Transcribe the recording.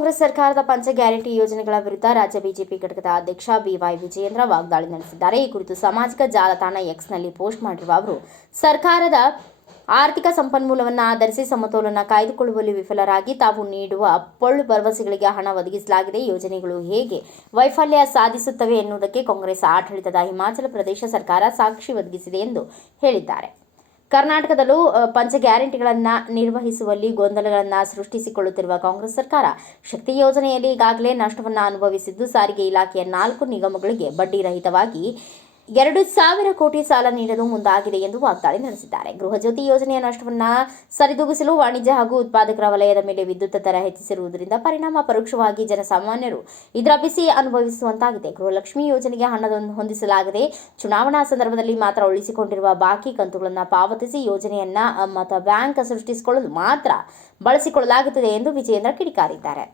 ಕಾಂಗ್ರೆಸ್ ಸರ್ಕಾರದ ಪಂಚ ಗ್ಯಾರಂಟಿ ಯೋಜನೆಗಳ ವಿರುದ್ಧ ರಾಜ್ಯ ಬಿಜೆಪಿ ಘಟಕದ ಅಧ್ಯಕ್ಷ ಬಿವೈ ವಿಜಯೇಂದ್ರ ವಾಗ್ದಾಳಿ ನಡೆಸಿದ್ದಾರೆ. ಈ ಕುರಿತು ಸಾಮಾಜಿಕ ಜಾಲತಾಣ ಎಕ್ಸ್ನಲ್ಲಿ ಪೋಸ್ಟ್ ಮಾಡಿರುವ ಅವರು, ಸರ್ಕಾರದ ಆರ್ಥಿಕ ಸಂಪನ್ಮೂಲವನ್ನು ಆಧರಿಸಿ ಸಮತೋಲನ ಕಾಯ್ದುಕೊಳ್ಳುವಲ್ಲಿ ವಿಫಲರಾಗಿ ತಾವು ನೀಡುವ ಪೊಳ್ಳು ಭರವಸೆಗಳಿಗೆ ಹಣ ಒದಗಿಸಲಾಗಿದೆ. ಯೋಜನೆಗಳು ಹೇಗೆ ವೈಫಲ್ಯ ಸಾಧಿಸುತ್ತವೆ ಎನ್ನುವುದಕ್ಕೆ ಕಾಂಗ್ರೆಸ್ ಆಡಳಿತದ ಹಿಮಾಚಲ ಪ್ರದೇಶ ಸರ್ಕಾರ ಸಾಕ್ಷಿ ಒದಗಿಸಿದೆ ಎಂದು ಹೇಳಿದ್ದಾರೆ. ಕರ್ನಾಟಕದಲ್ಲೂ ಪಂಚ ಗ್ಯಾರಂಟಿಗಳನ್ನು ನಿರ್ವಹಿಸುವಲ್ಲಿ ಗೊಂದಲಗಳನ್ನು ಸೃಷ್ಟಿಸಿಕೊಳ್ಳುತ್ತಿರುವ ಕಾಂಗ್ರೆಸ್ ಸರ್ಕಾರ ಶಕ್ತಿ ಯೋಜನೆಯಲ್ಲಿ ಈಗಾಗಲೇ ನಷ್ಟವನ್ನು ಅನುಭವಿಸಿದ್ದು, ಸಾರಿಗೆ ಇಲಾಖೆಯ 4 ನಿಗಮಗಳಿಗೆ ಬಡ್ಡಿ ರಹಿತವಾಗಿ 2,000 ಕೋಟಿ ಸಾಲ ನೀಡಲು ಮುಂದಾಗಿದೆ ಎಂದು ವಾಗ್ದಾಳಿ ನಡೆಸಿದ್ದಾರೆ. ಗೃಹಜ್ಯೋತಿ ಯೋಜನೆಯ ನಷ್ಟವನ್ನು ಸರಿದೂಗಿಸಲು ವಾಣಿಜ್ಯ ಹಾಗೂ ಉತ್ಪಾದಕರ ವಲಯದ ಮೇಲೆ ವಿದ್ಯುತ್ ದರ ಹೆಚ್ಚಿಸಿರುವುದರಿಂದ ಪರಿಣಾಮ ಪರೋಕ್ಷವಾಗಿ ಜನಸಾಮಾನ್ಯರು ಇದರ ಬಿಸಿ ಅನುಭವಿಸುವಂತಾಗಿದೆ. ಗೃಹಲಕ್ಷ್ಮಿ ಯೋಜನೆಗೆ ಹಣ ಹೊಂದಿಸಲಾಗದೆ ಚುನಾವಣಾ ಸಂದರ್ಭದಲ್ಲಿ ಮಾತ್ರ ಉಳಿಸಿಕೊಂಡಿರುವ ಬಾಕಿ ಕಂತುಗಳನ್ನು ಪಾವತಿಸಿ ಯೋಜನೆಯನ್ನ ಮತ ಬ್ಯಾಂಕ್ ಸೃಷ್ಟಿಸಿಕೊಳ್ಳಲು ಮಾತ್ರ ಬಳಸಿಕೊಳ್ಳಲಾಗುತ್ತದೆ ಎಂದು ವಿಜಯೇಂದ್ರ ಕಿಡಿಕಾರಿದ್ದಾರೆ.